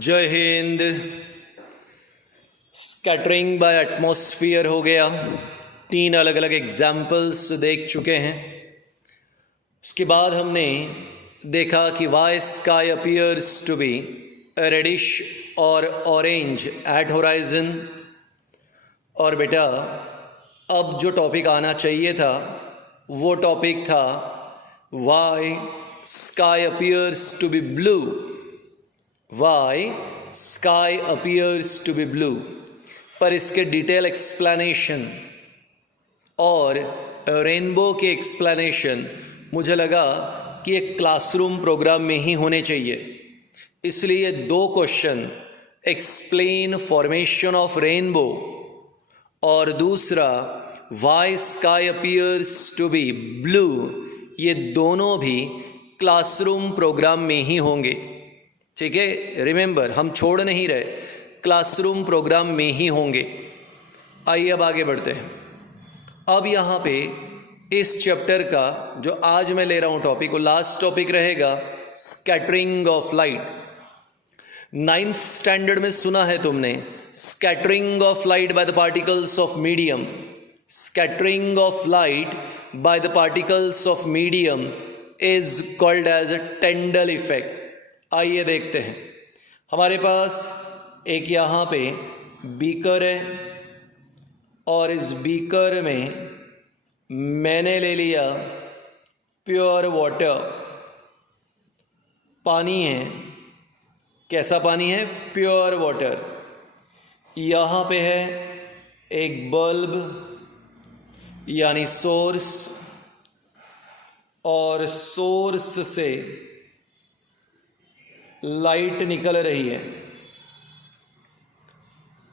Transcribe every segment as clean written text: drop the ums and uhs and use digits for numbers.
जय Hind. Scattering bye atmosphere हो गया, 3 अलग अलग एग्जाम्पल्स देख चुके हैं। उसके बाद हमने देखा कि why sky appears to be reddish और ऑरेंज एट होराइजन। और बेटा अब जो टॉपिक आना चाहिए था वो टॉपिक था why sky appears to be blue. Why sky appears to be blue, पर इसके डिटेल एक्सप्लेनेशन और रेनबो के एक्सप्लेनेशन मुझे लगा कि एक क्लासरूम प्रोग्राम में ही होने चाहिए, इसलिए 2 question, explain formation of rainbow और दूसरा why sky appears to be blue, ये दोनों भी क्लासरूम प्रोग्राम में ही होंगे। ठीक है, रिमेंबर, हम छोड़ नहीं रहे, क्लासरूम प्रोग्राम में ही होंगे। आइए अब आगे बढ़ते हैं। अब यहाँ पे इस चैप्टर का जो आज मैं ले रहा हूँ टॉपिक, वो लास्ट टॉपिक रहेगा, scattering of light. 9th standard में सुना है तुमने, scattering of light by the particles of medium. Scattering of light by the particles of medium is called as Tyndall effect. आइए देखते हैं। हमारे पास एक यहाँ पे बीकर है और इस बीकर में मैंने ले लिया प्योर वाटर, पानी है। कैसा पानी है? Pure water. यहाँ पे है एक बल्ब यानी सोर्स, और सोर्स से लाइट निकल रही है।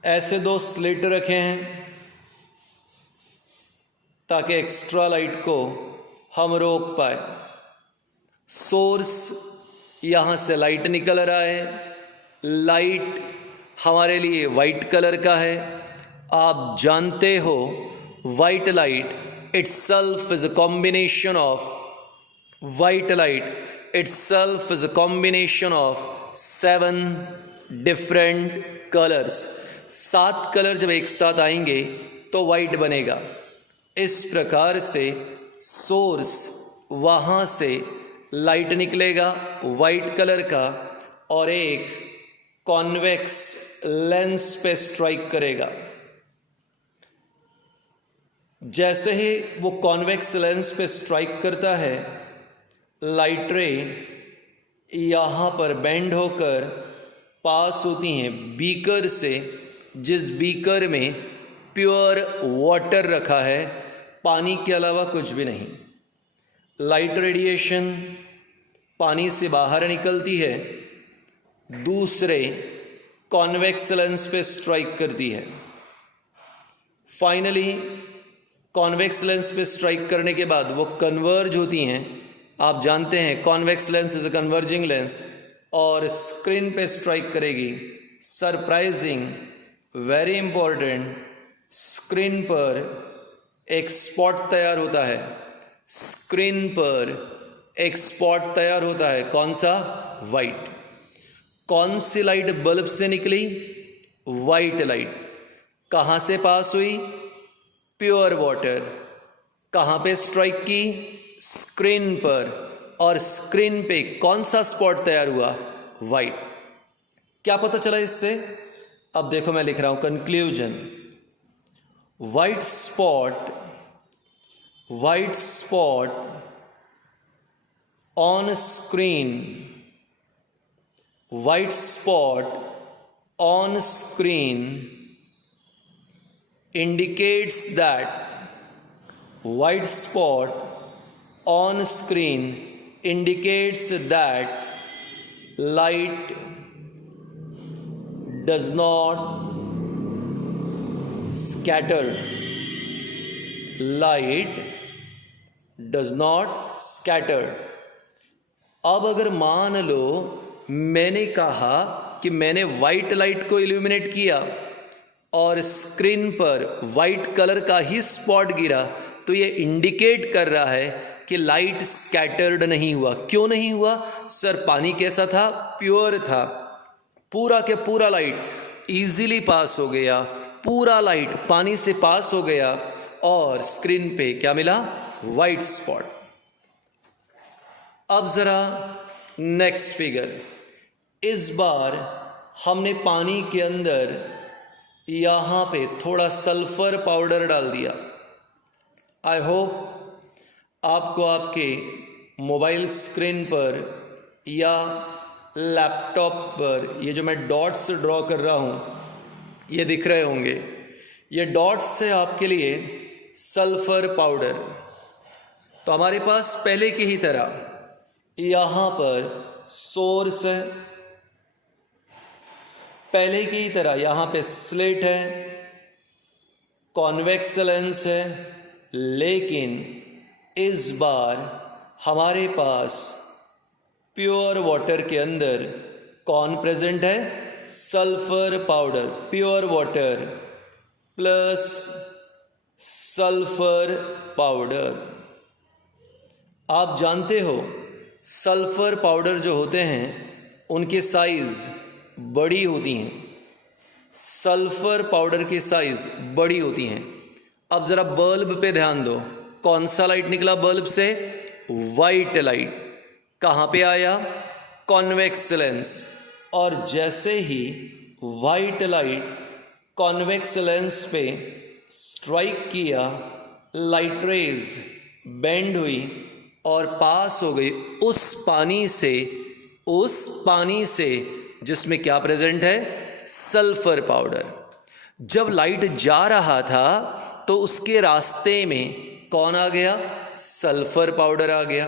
ऐसे 2 स्लिट रखे हैं ताकि एक्स्ट्रा लाइट को हम रोक पाए। सोर्स, यहाँ से लाइट निकल रहा है, लाइट हमारे लिए वाइट कलर का है। आप जानते हो white light itself is a combination of white light itself is a combination of 7 different colors। 7 colour जब एक साथ आएंगे तो वाइट बनेगा। इस प्रकार से सोर्स, वहाँ से लाइट निकलेगा वाइट कलर का और एक कॉन्वेक्स लेंस पे स्ट्राइक करेगा। जैसे ही वो कॉन्वेक्स लेंस पे स्ट्राइक करता है, लाइट रे यहाँ पर बेंड होकर पास होती हैं बीकर से, जिस बीकर में प्योर वाटर रखा है, पानी के अलावा कुछ भी नहीं। लाइट रेडिएशन पानी से बाहर निकलती है, दूसरे कॉन्वेक्स लेंस पे स्ट्राइक करती है। फाइनली कॉन्वेक्स लेंस पे स्ट्राइक करने के बाद वो कन्वर्ज होती हैं। आप जानते हैं convex lens is a converging lens, और स्क्रीन पे स्ट्राइक करेगी। सरप्राइजिंग, वेरी इंपॉर्टेंट, स्क्रीन पर एक स्पॉट तैयार होता है। स्क्रीन पर एक स्पॉट तैयार होता है। कौन सा? वाइट। कौन सी लाइट बल्ब से निकली? White light. कहाँ से पास हुई? Pure water. कहाँ पे स्ट्राइक की? स्क्रीन पर। और स्क्रीन पे कौन सा स्पॉट तैयार हुआ? वाइट। क्या पता चला इससे? अब देखो मैं लिख रहा हूं conclusion. White spot on screen, white spot on screen indicates that white spot on screen indicates that light does not scatter. Light does not scatter. अब अगर मान लो मैंने कहा कि मैंने वाइट लाइट को इल्यूमिनेट किया और स्क्रीन पर वाइट कलर का ही स्पॉट गिरा, तो ये इंडिकेट कर रहा है कि लाइट स्कैटर्ड नहीं हुआ। क्यों नहीं हुआ? सर पानी कैसा था? प्योर था। पूरा के पूरा लाइट इजीली पास हो गया, पूरा लाइट पानी से पास हो गया और स्क्रीन पे क्या मिला? White spot. अब जरा नेक्स्ट फिगर, इस बार हमने पानी के अंदर यहाँ पे थोड़ा सल्फर पाउडर डाल दिया। आई होप आपको आपके मोबाइल स्क्रीन पर या लैपटॉप पर ये जो मैं डॉट्स ड्रॉ कर रहा हूँ ये दिख रहे होंगे। ये डॉट्स है आपके लिए सल्फर पाउडर। तो हमारे पास पहले की ही तरह यहाँ पर सोर्स है, पहले की ही तरह यहाँ पे स्लिट है, कॉन्वेक्स लेंस है, लेकिन इस बार हमारे पास प्योर वाटर के अंदर कौन प्रेजेंट है? Sulphur powder. Pure water plus sulphur powder. आप जानते हो सल्फर पाउडर जो होते हैं उनके साइज़ बड़ी होती हैं, सल्फर पाउडर की साइज़ बड़ी होती हैं। अब ज़रा बल्ब पे ध्यान दो, कौन सा लाइट निकला बल्ब से? White light. कहाँ पे आया? Convex lens. और जैसे ही वाइट लाइट कॉन्वेक्स लेंस पे स्ट्राइक किया, लाइट रेज बेंड हुई और पास हो गई उस पानी से जिसमें क्या प्रेजेंट है? Sulphur powder. जब लाइट जा रहा था तो उसके रास्ते में कौन आ गया? सल्फर पाउडर आ गया।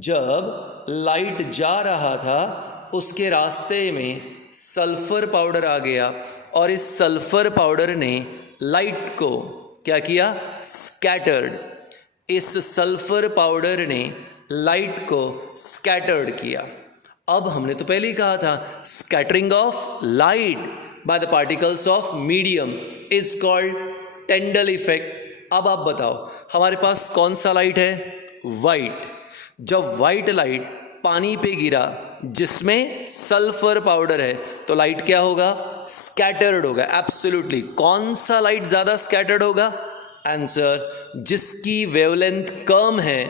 जब लाइट जा रहा था उसके रास्ते में सल्फर पाउडर आ गया और इस सल्फर पाउडर ने लाइट को क्या किया? स्कैटर्ड। इस सल्फर पाउडर ने लाइट को स्कैटर्ड किया। अब हमने तो पहले ही कहा था scattering of light by the particles of medium is called Tyndall effect. अब आप बताओ हमारे पास कौन सा लाइट है? वाइट। जब वाइट लाइट पानी पे गिरा जिसमें सल्फर पाउडर है तो लाइट क्या होगा? स्कैटर्ड होगा। एब्सोल्युटली। कौन सा लाइट ज़्यादा स्कैटर्ड होगा? आंसर, जिसकी वेवलेंथ कम है,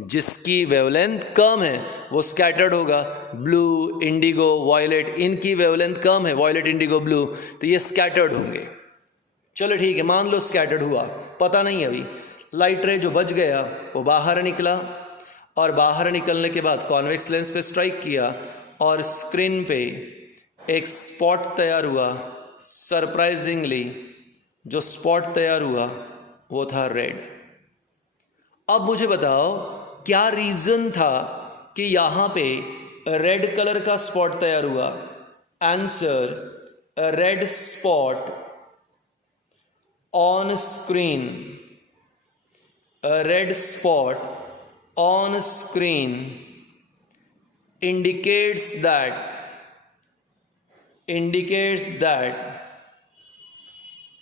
जिसकी वेवलेंथ कम है वो स्कैटर्ड होगा। ब्लू, इंडिगो, वॉयलेट, इनकी वेवलेंथ कम है, वॉयलेट, इंडिगो, ब्लू, तो ये स्कैटर्ड होंगे। चलो ठीक है, मान लो स्कैटर्ड हुआ, पता नहीं अभी। लाइट रे जो बच गया वो बाहर निकला और बाहर निकलने के बाद कॉन्वेक्स लेंस पे स्ट्राइक किया और स्क्रीन पे एक स्पॉट तैयार हुआ। सरप्राइजिंगली जो स्पॉट तैयार हुआ वो था रेड। अब मुझे बताओ क्या रीज़न था कि यहाँ पे रेड कलर का स्पॉट तैयार हुआ? Answer, red spot on screen, red spot on screen indicates that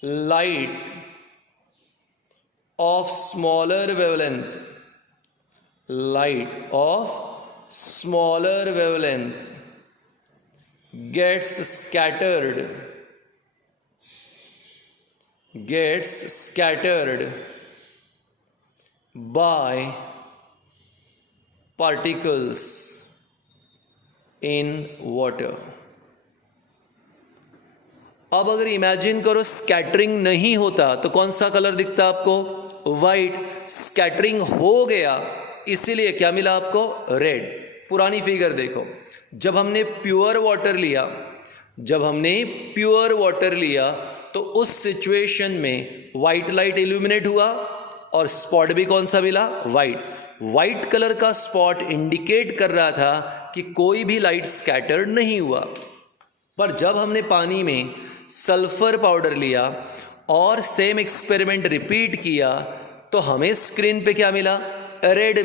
light of smaller wavelength gets scattered by particles in water। अब अगर इमेजिन करो स्कैटरिंग नहीं होता तो कौन सा कलर दिखता आपको? वाइट। स्कैटरिंग हो गया इसीलिए क्या मिला आपको? रेड। पुरानी फिगर देखो, जब हमने प्योर वाटर लिया तो उस सिचुएशन में वाइट लाइट इल्यूमिनेट हुआ और स्पॉट भी कौन सा मिला? वाइट कलर का स्पॉट इंडिकेट कर रहा था कि कोई भी लाइट स्कैटर्ड नहीं हुआ। पर जब हमने पानी में सल्फर पाउडर लिया और सेम एक्सपेरिमेंट रिपीट किया तो हमें स्क्रीन पे क्या मिला? रेड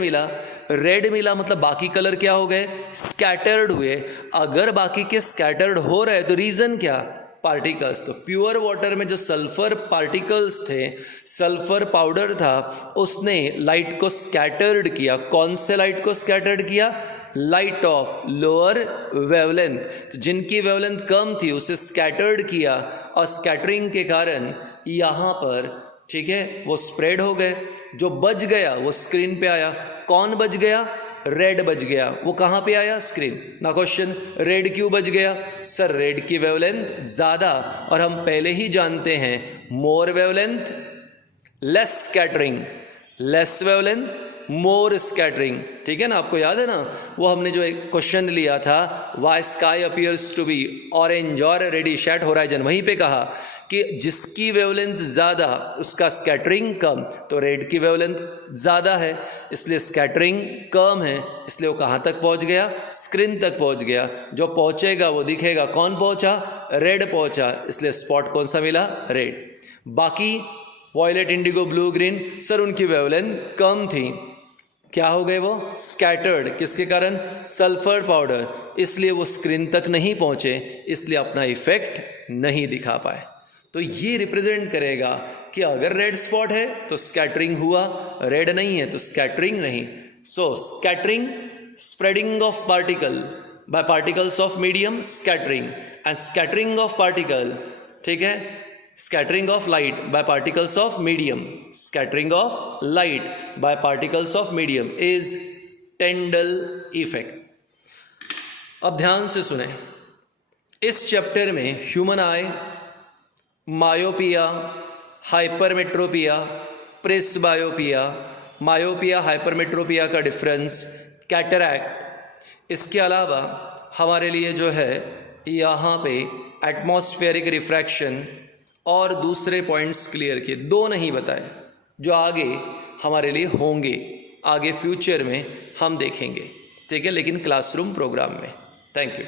मिला। मतलब बाकी कलर क्या हो गए? स्कैटर्ड हुए। अगर बाकी के स्कैटर्ड हो रहे तो रीज़न क्या? पार्टिकल्स। तो प्योर वाटर में जो सल्फर पार्टिकल्स थे, सल्फर पाउडर था, उसने लाइट को स्कैटर्ड किया। कौन से लाइट को स्कैटर्ड किया? लाइट ऑफ लोअर वेवलेंथ, तो जिनकी वेवलेंथ कम थी उसे स्कैटर्ड किया और स्कैटरिंग के कारण यहाँ पर, ठीक है, वो स्प्रेड हो गए। जो बच गया वो स्क्रीन पे आया। कौन बच गया? रेड बच गया। वो कहाँ पे आया? स्क्रीन। ना क्वेश्चन, रेड क्यों बच गया? सर रेड की वेवलेंथ ज़्यादा, और हम पहले ही जानते हैं more wavelength less scattering, less wavelength more scattering, ठीक है ना। आपको याद है ना वो हमने जो एक क्वेश्चन लिया था, why sky appears to be orange और रेडिश एट होराइजन, वहीं पे कहा कि जिसकी वेवलेंथ ज़्यादा उसका स्कैटरिंग कम, तो रेड की वेवलेंथ ज़्यादा है इसलिए स्कैटरिंग कम है, इसलिए वो कहाँ तक पहुँच गया? स्क्रीन तक पहुँच गया। जो पहुँचेगा वो दिखेगा। कौन पहुँचा? रेड पहुँचा, इसलिए स्पॉट कौन सा मिला? रेड। बाकी violet, indigo, blue, green, sir उनकी वेवलेंथ कम थी, क्या हो गए? वो स्कैटर्ड। किसके कारण? सल्फर पाउडर, इसलिए वो स्क्रीन तक नहीं पहुँचे, इसलिए अपना इफेक्ट नहीं दिखा पाए। तो ये रिप्रेजेंट करेगा कि अगर रेड स्पॉट है तो स्कैटरिंग हुआ, रेड नहीं है तो स्कैटरिंग नहीं। So scattering, spreading of particle by particles of medium, scattering, and scattering of particle, ठीक है, scattering of light by particles of medium, scattering of light by particles of medium is Tyndall effect। अब ध्यान से सुने, इस chapter में human आई, myopia, hypermetropia, presbyopia, myopia hypermetropia का difference, cataract, इसके अलावा हमारे लिए जो है यहाँ पे एटमॉस्फेरिक रिफ्रैक्शन और दूसरे पॉइंट्स क्लियर किए। दो नहीं बताए जो आगे हमारे लिए होंगे, आगे फ्यूचर में हम देखेंगे, ठीक है, लेकिन क्लासरूम प्रोग्राम में। Thank you.